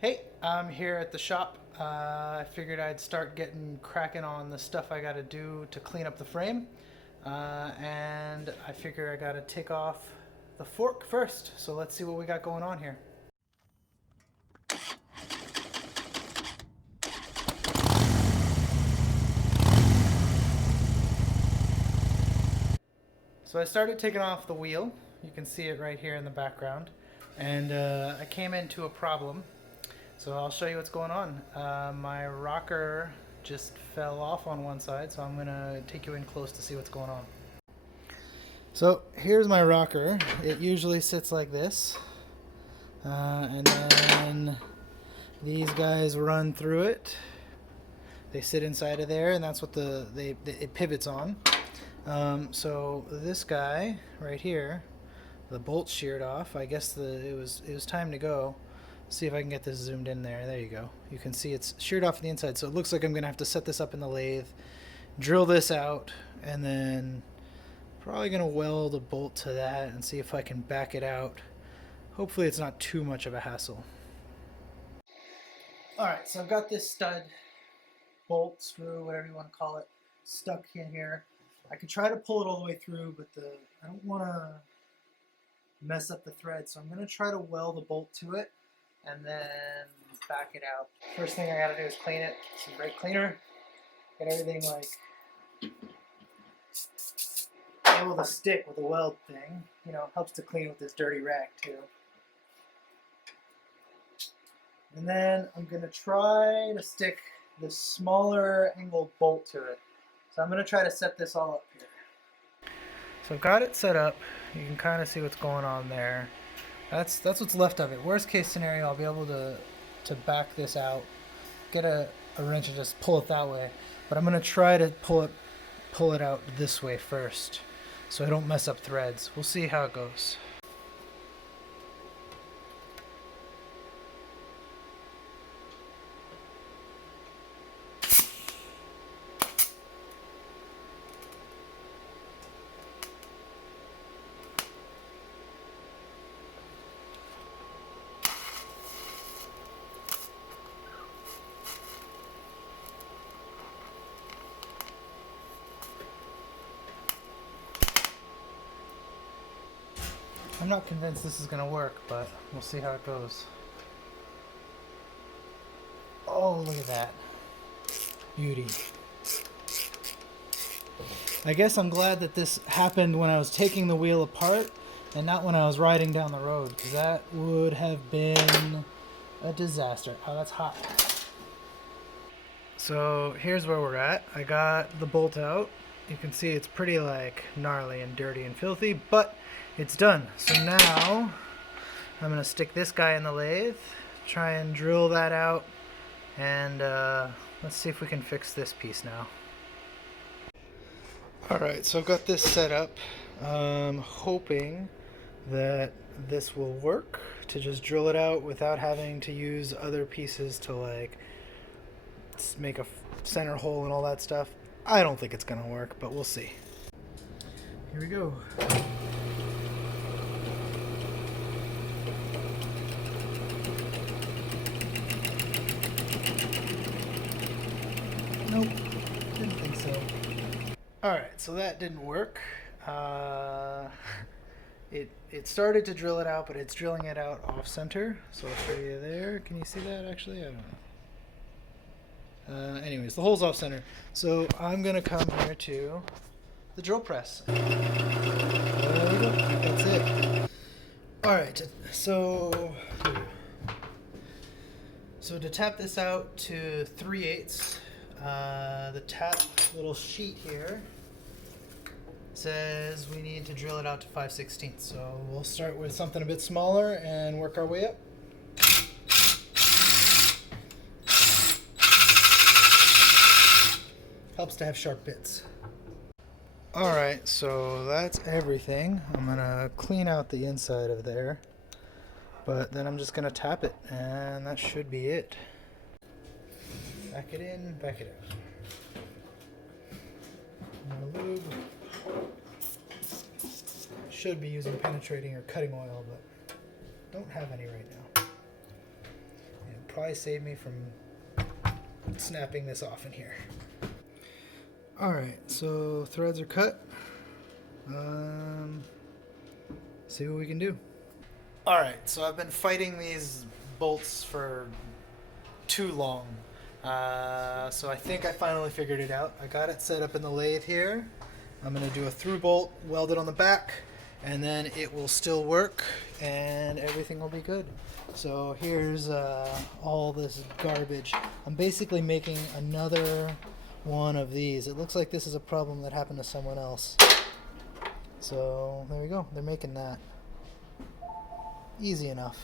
Hey, I'm here at the shop. I figured I'd start getting cracking on the stuff I gotta do to clean up the frame. And I figure I gotta take off the fork first. So let's see what we got going on here. So I started taking off the wheel. You can see it right here in the background. And I came into a problem. So I'll show you what's going on. My rocker just fell off on one side, so I'm gonna take you in close to see what's going on. So here's my rocker. It usually sits like this. And then these guys run through it. They sit inside of there, and that's what it pivots on. So this guy right here, the bolt's sheared off. I guess it was time to go. See if I can get this zoomed in there. There you go. You can see it's sheared off the inside, so it looks like I'm gonna have to set this up in the lathe, drill this out, and then probably gonna weld a bolt to that and see if I can back it out. Hopefully it's not too much of a hassle. Alright, so I've got this stud, bolt, screw, whatever you want to call it, stuck in here. I could try to pull it all the way through, but I don't want to mess up the thread, so I'm going to try to weld a bolt to it and then back it out. First thing I got to do is clean it. Some brake cleaner. Get everything like able to stick with the weld thing. You know, helps to clean with this dirty rag too. And then I'm going to try to stick this smaller angled bolt to it. So I'm going to try to set this all up here. So I've got it set up. You can kind of see what's going on there. That's what's left of it. Worst case scenario, I'll be able to back this out, get a wrench and just pull it that way. But I'm going to try to pull it out this way first so I don't mess up threads. We'll see how it goes. I'm not convinced this is going to work, but we'll see how it goes. Oh, look at that. Beauty. I guess I'm glad that this happened when I was taking the wheel apart and not when I was riding down the road, because that would have been a disaster. Oh, that's hot. So here's where we're at. I got the bolt out. You can see it's pretty like gnarly and dirty and filthy, but it's done. So now I'm gonna stick this guy in the lathe, try and drill that out, and let's see if we can fix this piece now. Alright, so I've got this set up. Hoping that this will work to just drill it out without having to use other pieces to like make a center hole and all that stuff. I don't think it's gonna work, but we'll see. Here we go. Nope, didn't think so. Alright, so that didn't work. It started to drill it out, but it's drilling it out off center. So I'll show you there. Can you see that actually? I don't know. Anyways, the hole's off center. So I'm gonna come here to the drill press. There we go. That's it. Alright, so to tap this out to 3/8, the tap little sheet here says we need to drill it out to 5/16. So we'll start with something a bit smaller and work our way up. Helps to have sharp bits. Alright, so that's everything. I'm gonna clean out the inside of there, but then I'm just gonna tap it and that should be it. Back it in, back it out. More lube. Should be using penetrating or cutting oil, but don't have any right now. And probably save me from snapping this off in here. Alright, so threads are cut. See what we can do. Alright, so I've been fighting these bolts for too long. So I think I finally figured it out. I got it set up in the lathe here. I'm going to do a through bolt, weld it on the back, and then it will still work and everything will be good. So here's all this garbage. I'm basically making another one of these. It looks like this is a problem that happened to someone else. So there we go. They're making that. Easy enough.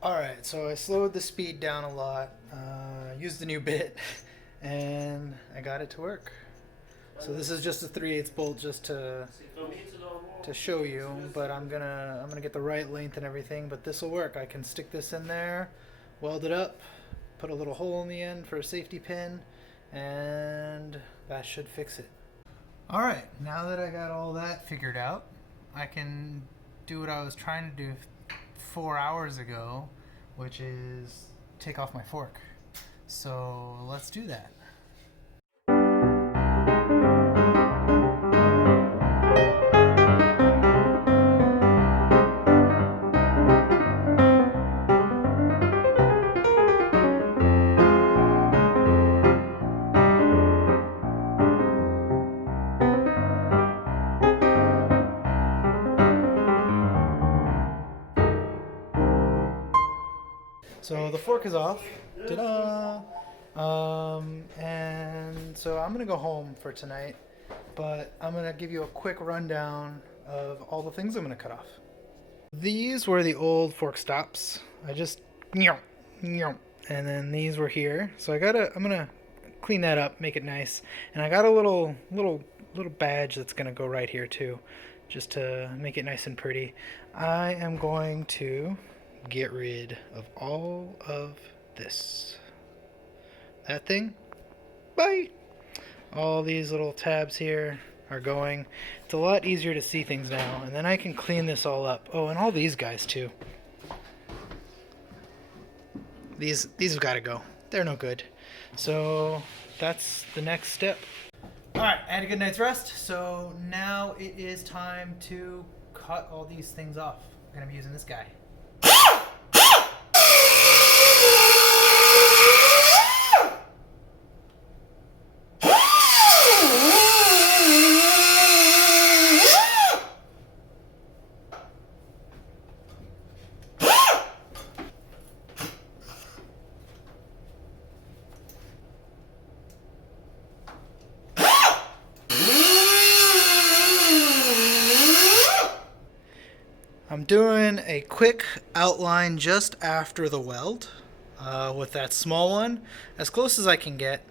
Alright, so I slowed the speed down a lot, used the new bit, and I got it to work. So this is just a 3/8 bolt just to show you, but I'm gonna get the right length and everything, but this will work. I can stick this in there, weld it up, put a little hole in the end for a safety pin, and that should fix it. Alright, now that I got all that figured out, I can do what I was trying to do 4 hours ago, which is take off my fork. So let's do that. So the fork is off. Ta-da! And so I'm gonna go home for tonight, but I'm gonna give you a quick rundown of all the things I'm gonna cut off. These were the old fork stops. I just and then these were here. So I'm gonna clean that up, make it nice. And I got a little badge that's gonna go right here too, just to make it nice and pretty. I am going to get rid of all of this. That thing, bye! All these little tabs here are going. It's a lot easier to see things now, and then I can clean this all up. Oh, and all these guys too. These have got to go. They're no good. So that's the next step. Alright, I had a good night's rest, so now it is time to cut all these things off. I'm going to be using this guy. I'm doing a quick outline just after the weld with that small one, as close as I can get,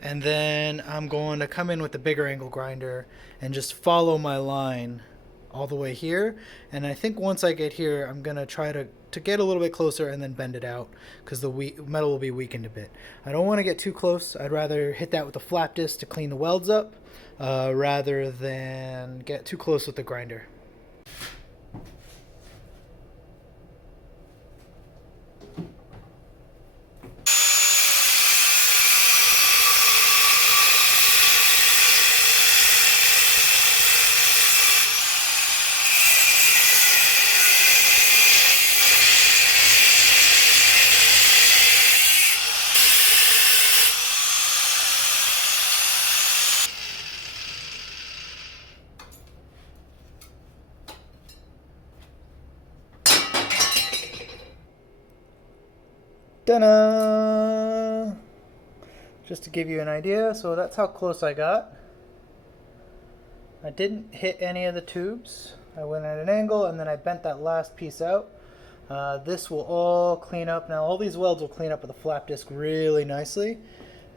and then I'm going to come in with the bigger angle grinder and just follow my line all the way here. And I think once I get here, I'm going to try to get a little bit closer and then bend it out, because the metal will be weakened a bit. I don't want to get too close. I'd rather hit that with the flap disc to clean the welds up rather than get too close with the grinder. Ta-da! Just to give you an idea, so that's how close I got. I didn't hit any of the tubes. I went at an angle and then I bent that last piece out. This will all clean up. Now all these welds will clean up with a flap disc really nicely.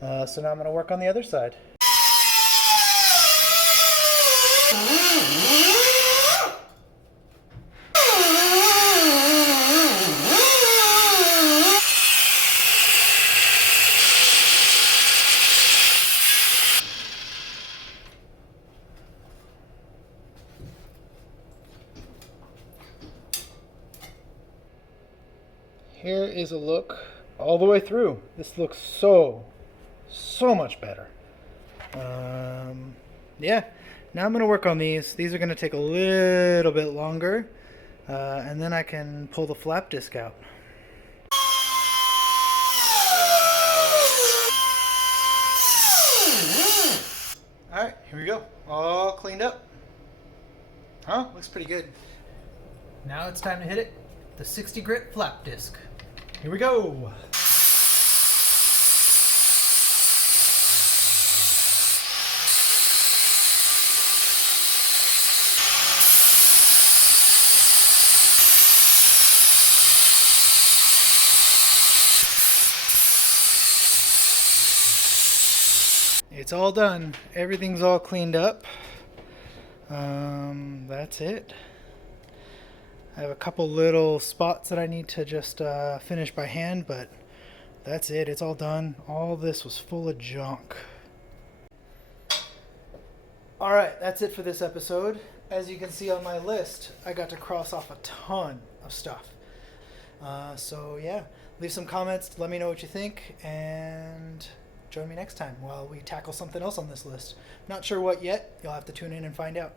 So now I'm going to work on the other side. here is a look all the way through. This looks so much better. Yeah, now I'm going to work on these. These are going to take a little bit longer, and then I can pull the flap disc out. Alright, here we go. All cleaned up. Huh? Looks pretty good. Now it's time to hit it. The 60 grit flap disc. Here we go. It's all done. Everything's all cleaned up. That's it. I have a couple little spots that I need to just finish by hand, but that's it. It's all done. All this was full of junk. Alright, that's it for this episode. As you can see on my list, I got to cross off a ton of stuff. So yeah, leave some comments, let me know what you think, and join me next time while we tackle something else on this list. Not sure what yet. You'll have to tune in and find out.